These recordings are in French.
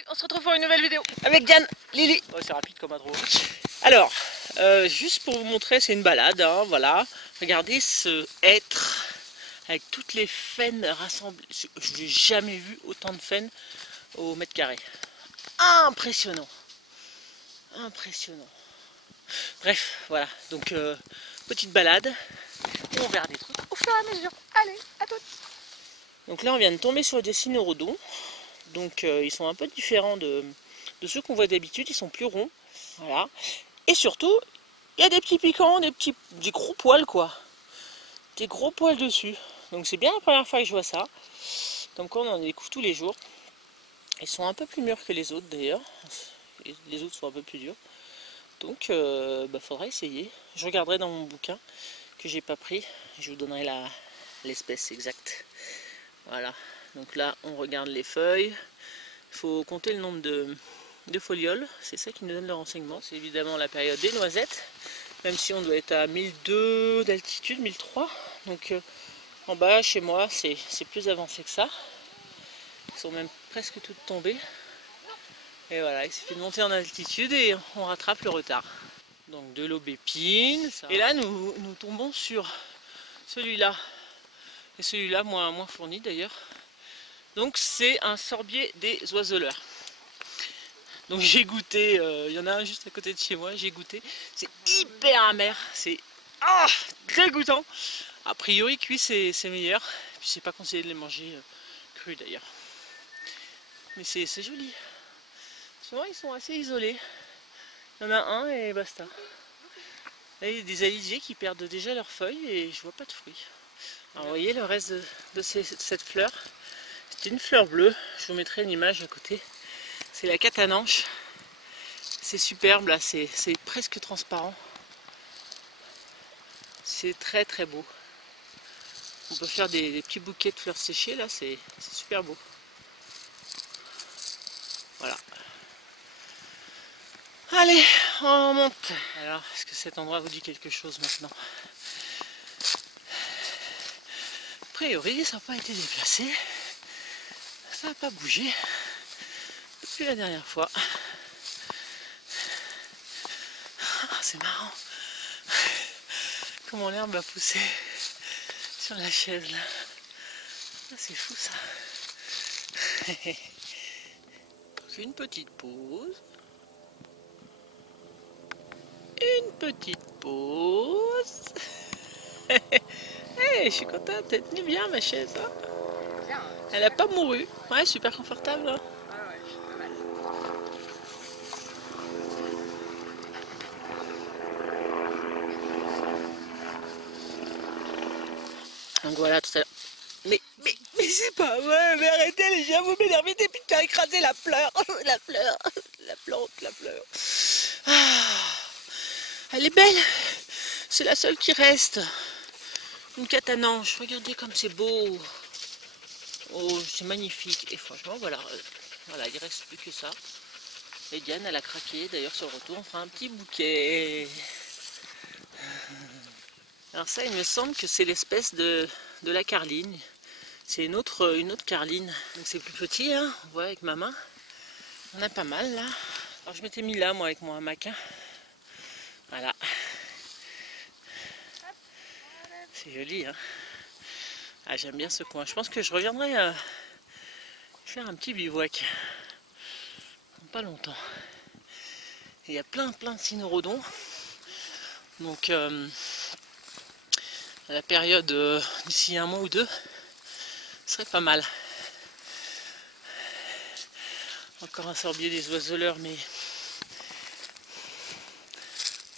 Salut, on se retrouve pour une nouvelle vidéo avec Diane, Lily. Ouais, c'est rapide comme intro. Alors, juste pour vous montrer, c'est une balade, hein, voilà. Regardez ce hêtre avec toutes les faines rassemblées. Je n'ai jamais vu autant de faines au mètre carré. Impressionnant. Impressionnant. Bref, voilà. Donc, petite balade. On verra des trucs au fur et à mesure. Allez, à toutes. Donc là, on vient de tomber sur des cynorhodons. Donc, ils sont un peu différents de ceux qu'on voit d'habitude. Ils sont plus ronds. Voilà. Et surtout, il y a des petits piquants, des gros poils, quoi. Des gros poils dessus. Donc c'est bien la première fois que je vois ça. Comme quoi on en découvre tous les jours. Ils sont un peu plus mûrs que les autres d'ailleurs. Les autres sont un peu plus durs. Donc faudra essayer. Je regarderai dans mon bouquin que j'ai pas pris. Je vous donnerai l'espèce exacte. Voilà. Donc là on regarde les feuilles. Il faut compter le nombre de folioles. C'est ça qui nous donne le renseignement. C'est évidemment la période des noisettes. Même si on doit être à 1002 d'altitude, 1003. Donc en bas, chez moi, c'est plus avancé que ça. Ils sont même presque toutes tombées. Et voilà, il suffit de monter en altitude et on rattrape le retard. Donc de l'aubépine. Et là, nous tombons sur celui-là. Et celui-là, moins fourni d'ailleurs. Donc c'est un sorbier des oiseleurs. Donc j'ai goûté, il y en a un juste à côté de chez moi, j'ai goûté. C'est hyper amer, c'est très goûtant. A priori cuit c'est meilleur. Puis c'est pas conseillé de les manger crus d'ailleurs. Mais c'est joli. Souvent ils sont assez isolés. Il y en a un et basta. Là il y a des alisiers qui perdent déjà leurs feuilles et je vois pas de fruits. Alors vous voyez le reste de cette fleur. C'est une fleur bleue, je vous mettrai une image à côté. C'est la catananche. C'est superbe là, c'est presque transparent. C'est très très beau. On peut faire des petits bouquets de fleurs séchées là, c'est super beau. Voilà. Allez, on monte. Alors, est-ce que cet endroit vous dit quelque chose maintenant? A priori, ça n'a pas été déplacé. Ça n'a pas bougé depuis la dernière fois. C'est marrant. Comment l'herbe a poussé sur la chaise là. C'est fou ça. Une petite pause. Une petite pause. Hey, je suis contente, t'es tenue bien ma chaise. Hein, elle a pas mouru. Ouais, super confortable. Hein. Donc voilà, tout à l'heure. Mais c'est pas vrai, mais arrêtez les gens, vous m'énervez et puis tu as écrasé la fleur. La fleur, la plante, la fleur. Elle est belle. C'est la seule qui reste. Une catananche. Regardez comme c'est beau. Oh, c'est magnifique. Et franchement, voilà, il reste plus que ça. Et Diane, elle a craqué. D'ailleurs, sur le retour, on fera un petit bouquet. Alors ça, il me semble que c'est l'espèce de la carline. C'est une autre carline. Donc c'est plus petit, hein. On voit avec ma main. On a pas mal là. Alors je m'étais mis là, moi, avec mon hamac. Hein. Voilà. C'est joli, hein. Ah, j'aime bien ce coin. Je pense que je reviendrai faire un petit bivouac. Pas longtemps. Il y a plein de cynorhodons. Donc à la période d'ici un mois ou deux, ce serait pas mal. Encore un sorbier des oiseleurs, mais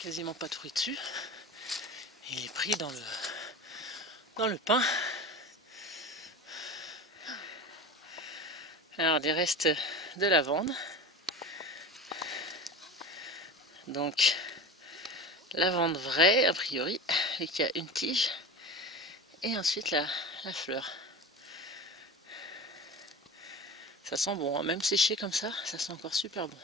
quasiment pas de fruits dessus. Il est pris dans le pain. Alors des restes de lavande. Donc lavande vraie a priori, et qu'il y a une tige. Et ensuite la fleur. Ça sent bon, hein. Même séché comme ça sent encore super bon.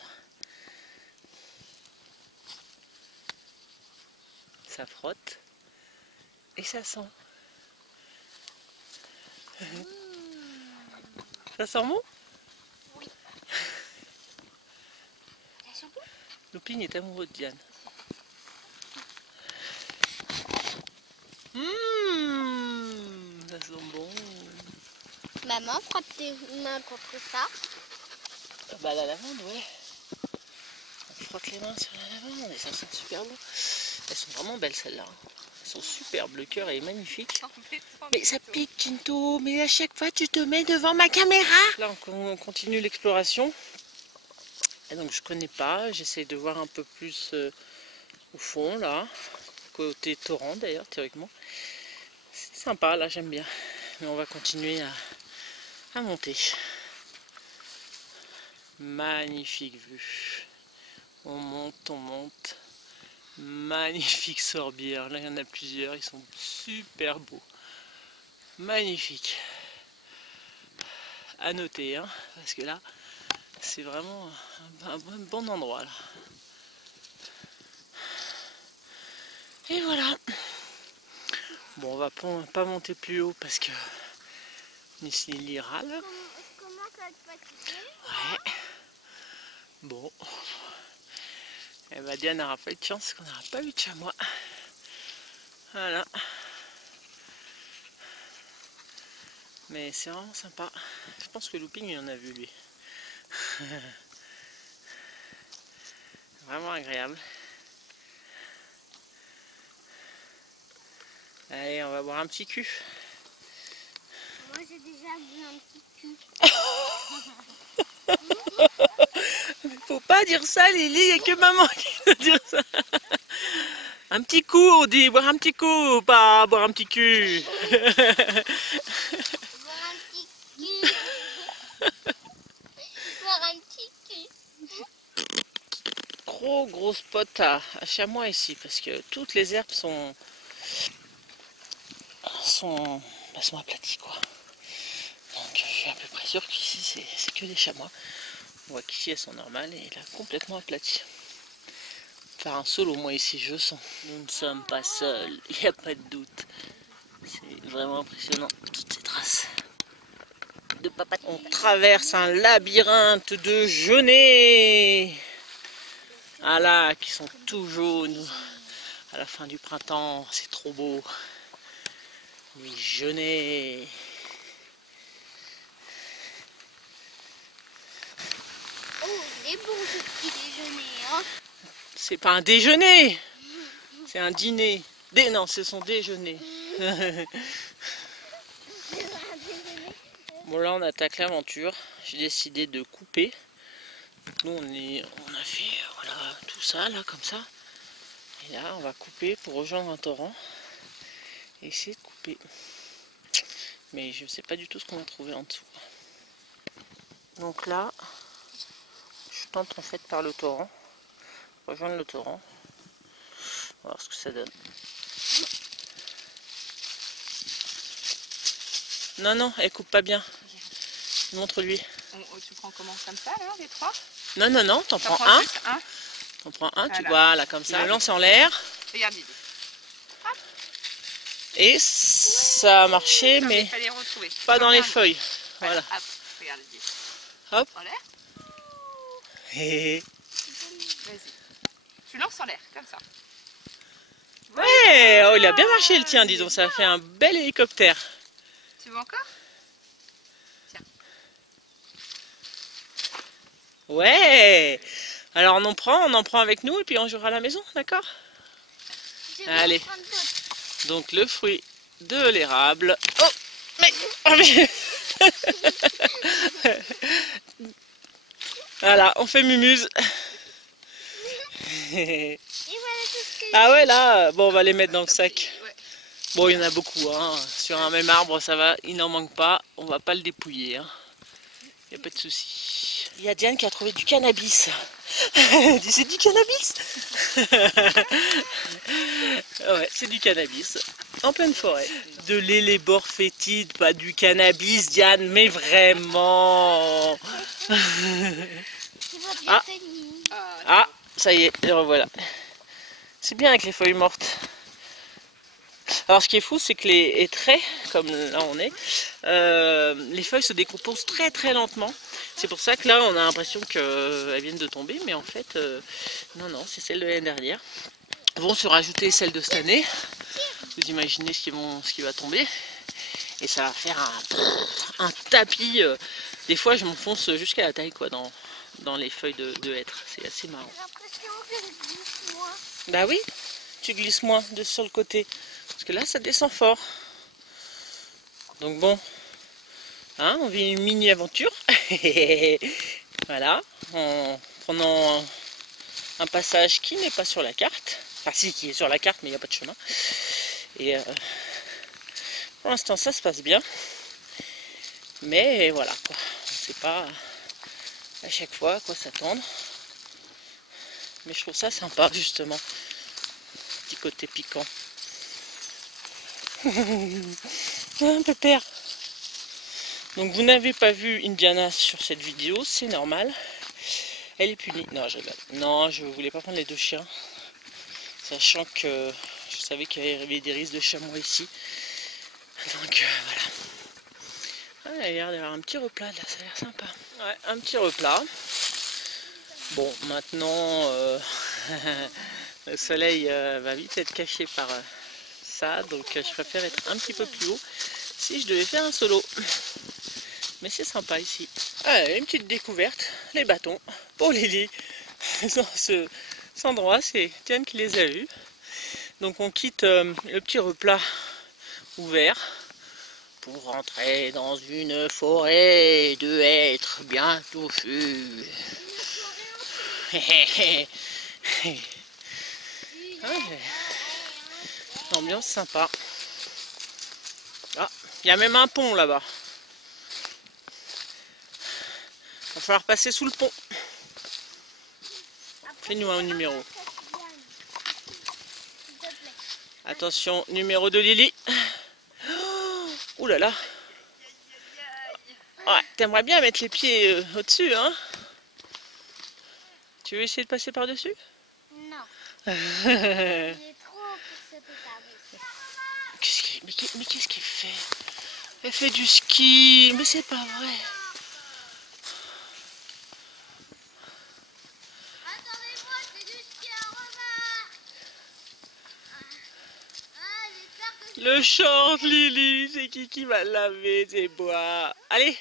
Ça frotte et ça sent. Ça sent bon? Oui. Looping est amoureux de Diane. Ça sent bon. Maman, frotte tes mains contre ça. Bah la lavande, ouais. On frotte les mains sur la lavande et ça sent super bon. Elles sont vraiment belles celles-là. Elles sont superbes, le cœur est magnifique. Mais ça pique, Tinto, mais à chaque fois tu te mets devant ma caméra. Là on continue l'exploration. Et donc je connais pas, j'essaie de voir un peu plus au fond là. Côté torrent d'ailleurs, théoriquement. C'est sympa, là j'aime bien. Mais on va continuer à monter. Magnifique vue. On monte. Magnifique sorbière. Là il y en a plusieurs, ils sont super beaux. Magnifique. À noter, hein, parce que là c'est vraiment un bon endroit là. Et voilà. Bon, on va pas monter plus haut parce que Miss Lily râle. Comment ça te fatiguer? Ouais. Bon. Et bah Diane n'aura pas eu de chance qu'on n'aura pas eu de chamois. Voilà. Mais c'est vraiment sympa. Je pense que Looping il en a vu lui. Vraiment agréable. Allez, on va boire un petit cul. Moi j'ai déjà vu un petit cul. Faut pas dire ça, Lily, il n'y a que maman qui peut dire ça. Un petit coup, on dit boire un petit coup, pas boire un petit cul. Voir un petit cul. Voir un petit cul. Gros spot à chamois ici, parce que toutes les herbes sont aplaties quoi. Donc je suis à peu près sûr qu'ici c'est que des chamois. On voit qu'ici elles sont normales et là complètement aplaties. Faire un solo moi ici je sens. Nous ne sommes pas seuls, il n'y a pas de doute. C'est vraiment impressionnant toutes ces traces de papa. On traverse un labyrinthe de genêts. Ah là, qui sont tout jaunes à la fin du printemps, c'est trop beau. Les genêts. Oh, il est bon ce petit déjeuner, hein. C'est pas un déjeuner, c'est un dîner. Non, c'est son déjeuner. Bon là on attaque l'aventure. J'ai décidé de couper. Nous on a fait voilà tout ça là comme ça. Et là on va couper pour rejoindre un torrent. Et essayer de couper. Mais je sais pas du tout ce qu'on va trouver en dessous. Donc là, je tente en fait par le torrent. Rejoindre le torrent. On va voir ce que ça donne. Non, elle coupe pas bien. Montre-lui. Tu prends comment? Comme ça alors, les trois? Non, t'en prends un. T'en prends un, voilà. Tu vois, là comme ça. Tu le lances en l'air. Regarde, Lily. Et ça a marché, mais pas dans les feuilles. Voilà. Hop, regarde, Lily. Hop. En l'air. Vas-y. Tu lances en l'air, comme ça. Ouais, oh, il a bien marché le tien, dis donc. Ça a fait un bel hélicoptère. Tu veux encore? Tiens. Ouais. Alors on en prend avec nous et puis on jouera à la maison, d'accord? Allez. Donc le fruit de l'érable. Oh, mais... Voilà, on fait mumuse. Ah ouais, là, bon, on va les mettre dans le sac. Bon, il y en a beaucoup, hein. Sur un même arbre, ça va, il n'en manque pas. On va pas le dépouiller, hein. Il n'y a pas de souci. Il y a Diane qui a trouvé du cannabis. C'est du cannabis. Ouais, c'est du cannabis. En pleine forêt. De l'élébore fétide, pas du cannabis, Diane, mais vraiment. Ah, ça y est, les revoilà. C'est bien avec les feuilles mortes. Alors ce qui est fou, c'est que les hêtraies, comme là on est, les feuilles se décomposent très très lentement. C'est pour ça que là on a l'impression qu'elles viennent de tomber, mais en fait, non, non, c'est celle de l'année dernière. Vont se rajouter celles de cette année. Vous imaginez ce qui va tomber. Et ça va faire un tapis. Des fois je m'enfonce jusqu'à la taille quoi, dans les feuilles de hêtre. C'est assez marrant. J'ai l'impression que je glisse moins. Bah oui, tu glisses moins sur le côté. Parce que là ça descend fort. Donc bon, hein, on vit une mini aventure. Voilà, en prenant un passage qui n'est pas sur la carte. Enfin si, qui est sur la carte mais il n'y a pas de chemin. Et pour l'instant ça se passe bien. Mais voilà, quoi. On ne sait pas à chaque fois à quoi s'attendre. Mais je trouve ça sympa justement. Petit côté piquant. Un pépère. Donc vous n'avez pas vu Indiana sur cette vidéo, c'est normal. Elle est punie. Non, je rigole. Non, je voulais pas prendre les deux chiens. Sachant que je savais qu'il y avait des risques de chamois ici. Donc voilà. Ah, il a l'air d'avoir un petit replat là, ça a l'air sympa. Ouais, un petit replat. Bon, maintenant, le soleil va vite être caché par ça, donc je préfère être un petit peu plus haut si je devais faire un solo. Mais c'est sympa ici. Ah, une petite découverte, les bâtons pour Lily. Dans cet endroit, c'est Tiane qui les a vus. Donc on quitte le petit replat ouvert pour rentrer dans une forêt de hêtres bien touffus. L'ambiance sympa. Ah, il y a même un pont là-bas. Va falloir passer sous le pont. Fais-nous un numéro. Attention, numéro de Lily. Ouh là là. Ouais, t'aimerais bien mettre les pieds au-dessus, hein? Tu veux essayer de passer par-dessus? Non. J'ai trop pour sauter par-dessus. Mais qu'est-ce qu'elle fait? Elle fait du ski, mais c'est pas vrai. Attendez-moi, je fais du ski à remarque. J'espère que Le short, Lily, c'est qui va laver ses bois? Allez!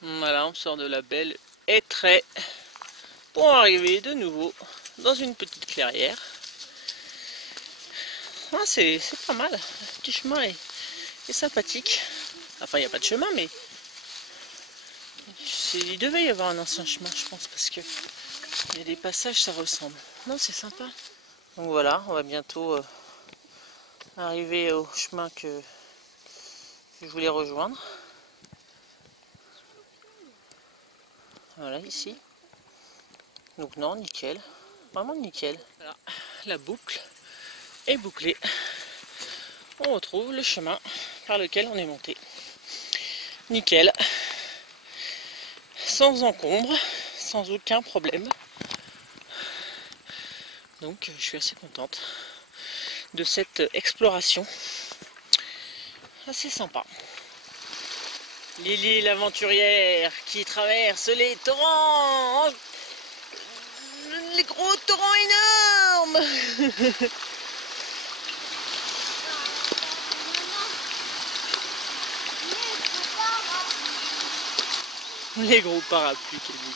Voilà, on sort de la belle hêtraie pour arriver de nouveau dans une petite clairière. Ah, c'est pas mal, le petit chemin est sympathique. Enfin, il n'y a pas de chemin, mais il devait y avoir un ancien chemin, je pense, parce que il y a des passages, ça ressemble. Non, c'est sympa. Donc voilà, on va bientôt arriver au chemin que je voulais rejoindre. Voilà, ici. Donc non, nickel. Vraiment nickel. Voilà, la boucle est bouclée. On retrouve le chemin par lequel on est monté. Nickel. Sans encombre, sans aucun problème. Donc je suis assez contente de cette exploration. Assez sympa. Lily l'aventurière qui traverse les torrents. Les gros torrents énormes. Les gros parapluies qu'elle dit.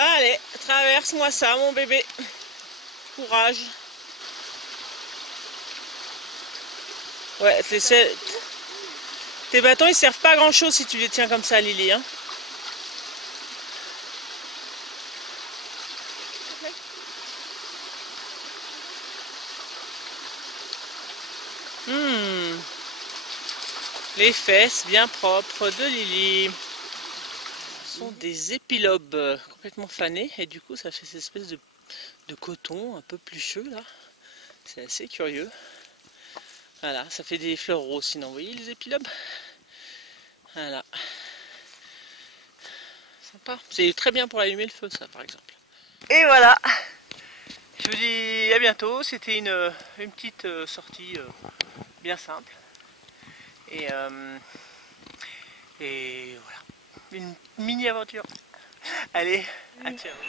Allez, traverse-moi ça, mon bébé. Courage. Ouais, tes bâtons ils servent pas à grand chose si tu les tiens comme ça, Lily. Hein. Les fesses bien propres de Lily. Ce sont des épilobes complètement fanés et du coup ça fait cette espèce de coton un peu plucheux là. C'est assez curieux. Voilà, ça fait des fleurs roses sinon, vous voyez les épilobes? Voilà. Sympa. C'est très bien pour allumer le feu, ça, par exemple. Et voilà. Je vous dis à bientôt. C'était une petite sortie bien simple. Et voilà. Une mini aventure. Allez, à ciao.